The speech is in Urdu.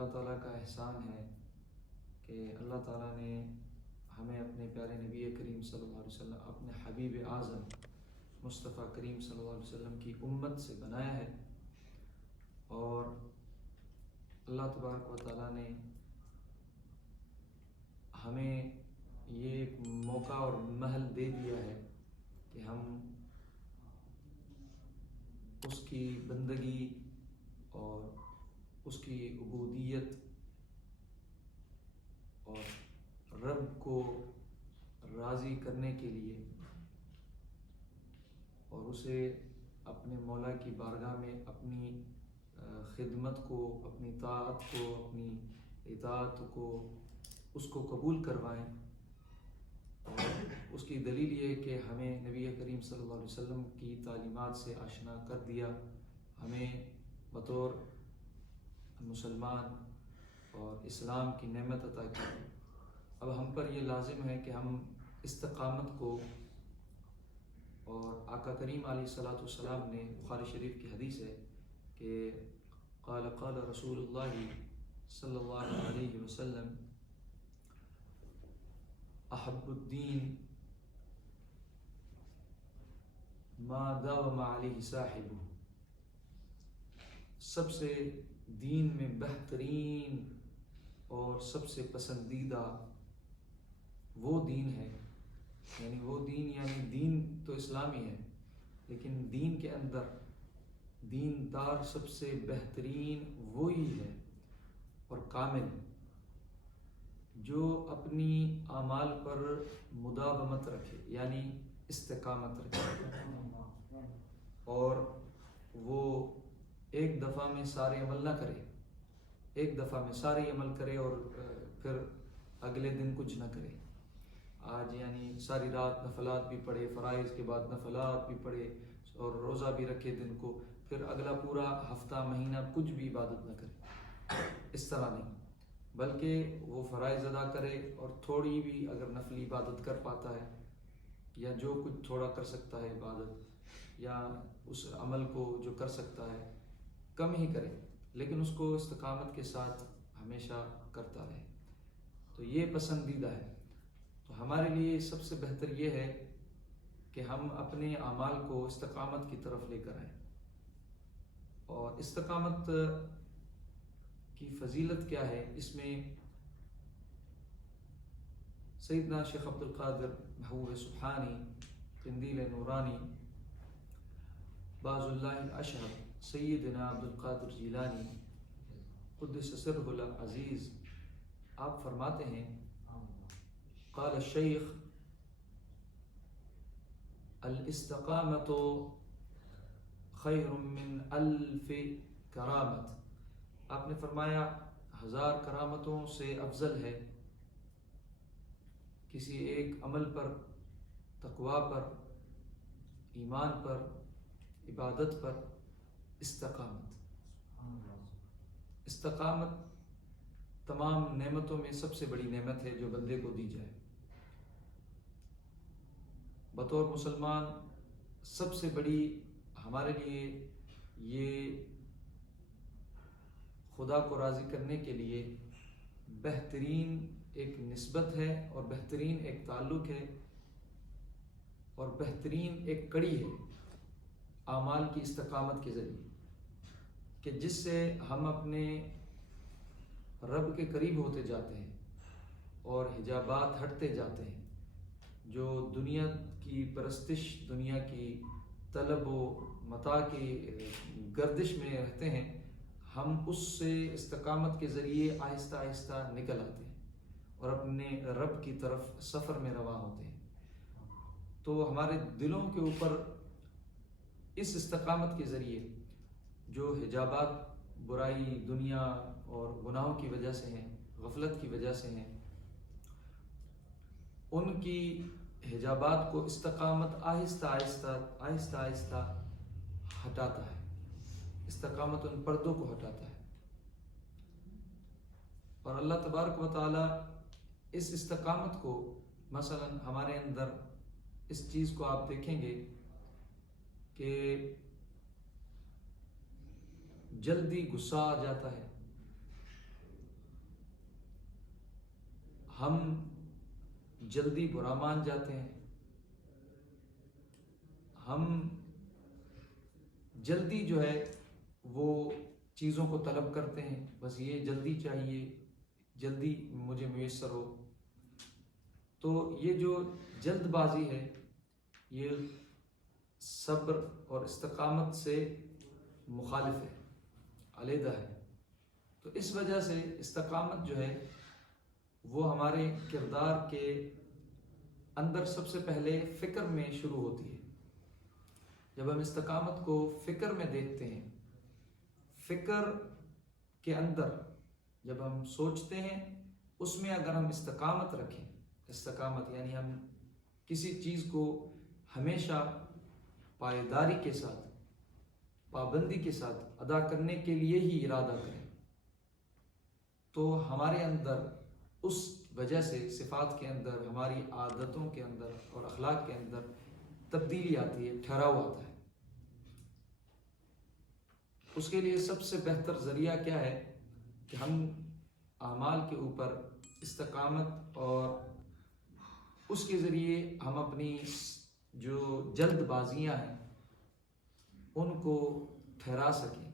اللہ تعالیٰ کا احسان ہے کہ اللہ تعالیٰ نے ہمیں اپنے پیارے نبی کریم صلی اللہ علیہ وسلم، اپنے حبیب اعظم مصطفیٰ کریم صلی اللہ علیہ وسلم کی امت سے بنایا ہے، اور اللہ تبارک و تعالیٰ نے ہمیں یہ ایک موقع اور محل دے دیا ہے کہ ہم اس کی بندگی اور اس کی عبودیت اور رب کو راضی کرنے کے لیے اور اسے اپنے مولا کی بارگاہ میں اپنی خدمت کو، اپنی طاعت کو، اپنی اطاعت کو، اس کو قبول کروائیں۔ اور اس کی دلیل یہ کہ ہمیں نبی کریم صلی اللہ علیہ وسلم کی تعلیمات سے آشنا کر دیا، ہمیں بطور مسلمان اور اسلام کی نعمت عطا کی۔ اب ہم پر یہ لازم ہے کہ ہم استقامت کو، اور آقا کریم علیہ الصلوۃ والسلام نے، بخاری شریف کی حدیث ہے کہ قال قال رسول اللہ صلی اللہ علیہ وسلم احب الدین ما داوم علیہ صاحبہ، سب سے دین میں بہترین اور سب سے پسندیدہ وہ دین ہے، یعنی وہ دین، یعنی دین تو اسلامی ہے، لیکن دین کے اندر دیندار سب سے بہترین وہی ہے اور کامل، جو اپنی اعمال پر مداومت رکھے، یعنی استقامت رکھے، اور وہ ایک دفعہ میں سارے عمل نہ کرے، ایک دفعہ میں سارے عمل کرے اور پھر اگلے دن کچھ نہ کرے۔ آج یعنی ساری رات نفلات بھی پڑھے، فرائض کے بعد نفلات بھی پڑھے اور روزہ بھی رکھے دن کو، پھر اگلا پورا ہفتہ مہینہ کچھ بھی عبادت نہ کرے، اس طرح نہیں، بلکہ وہ فرائض ادا کرے اور تھوڑی بھی اگر نفلی عبادت کر پاتا ہے، یا جو کچھ تھوڑا کر سکتا ہے عبادت، یا اس عمل کو جو کر سکتا ہے کم ہی کرے، لیکن اس کو استقامت کے ساتھ ہمیشہ کرتا رہے، تو یہ پسندیدہ ہے۔ تو ہمارے لیے سب سے بہتر یہ ہے کہ ہم اپنے اعمال کو استقامت کی طرف لے کر آئیں۔ اور استقامت کی فضیلت کیا ہے، اس میں سیدنا شیخ عبد القادر محبوب سبحانی قندیل نورانی باز اللہ الاشہر سیدنا عبد القادر جیلانی قدس سرہ العزیز، آپ فرماتے ہیں قال الشیخ الاستقامت خیر من الف کرامت، آپ نے فرمایا 1000 کرامتوں سے افضل ہے کسی ایک عمل پر، تقوی پر، ایمان پر، عبادت پر استقامت۔ استقامت تمام نعمتوں میں سب سے بڑی نعمت ہے جو بندے کو دی جائے۔ بطور مسلمان سب سے بڑی ہمارے لیے یہ خدا کو راضی کرنے کے لیے بہترین ایک نسبت ہے، اور بہترین ایک تعلق ہے، اور بہترین ایک کڑی ہے اعمال کی استقامت کے ذریعے، کہ جس سے ہم اپنے رب کے قریب ہوتے جاتے ہیں اور حجابات ہٹتے جاتے ہیں۔ جو دنیا کی پرستش، دنیا کی طلب و متاع کی گردش میں رہتے ہیں، ہم اس سے استقامت کے ذریعے آہستہ آہستہ نکل آتے ہیں اور اپنے رب کی طرف سفر میں رواں ہوتے ہیں۔ تو ہمارے دلوں کے اوپر اس استقامت کے ذریعے جو حجابات برائی، دنیا اور گناہوں کی وجہ سے ہیں، غفلت کی وجہ سے ہیں، ان کی حجابات کو استقامت آہستہ آہستہ آہستہ آہستہ ہٹاتا ہے، استقامت ان پردوں کو ہٹاتا ہے۔ اور اللہ تبارک و تعالی اس استقامت کو، مثلا ہمارے اندر اس چیز کو آپ دیکھیں گے کہ جلدی غصہ آ جاتا ہے، ہم جلدی برا مان جاتے ہیں، ہم جلدی جو ہے وہ چیزوں کو طلب کرتے ہیں، بس یہ جلدی چاہیے، جلدی مجھے میسر ہو۔ تو یہ جو جلد بازی ہے یہ صبر اور استقامت سے مخالف ہے، علیحدہ ہے۔ تو اس وجہ سے استقامت جو ہے وہ ہمارے کردار کے اندر سب سے پہلے فکر میں شروع ہوتی ہے۔ جب ہم استقامت کو فکر میں دیکھتے ہیں، فکر کے اندر جب ہم سوچتے ہیں، اس میں اگر ہم استقامت رکھیں، استقامت یعنی ہم کسی چیز کو ہمیشہ پائیداری کے ساتھ، پابندی کے ساتھ ادا کرنے کے لیے ہی ارادہ کریں، تو ہمارے اندر اس وجہ سے صفات کے اندر، ہماری عادتوں کے اندر اور اخلاق کے اندر تبدیلی آتی ہے، ٹھہراؤ آتا ہے۔ اس کے لیے سب سے بہتر ذریعہ کیا ہے کہ ہم اعمال کے اوپر استقامت اور اس کے ذریعے ہم اپنی جو جلد بازیاں ہیں ان کو ٹھہرا سکیں،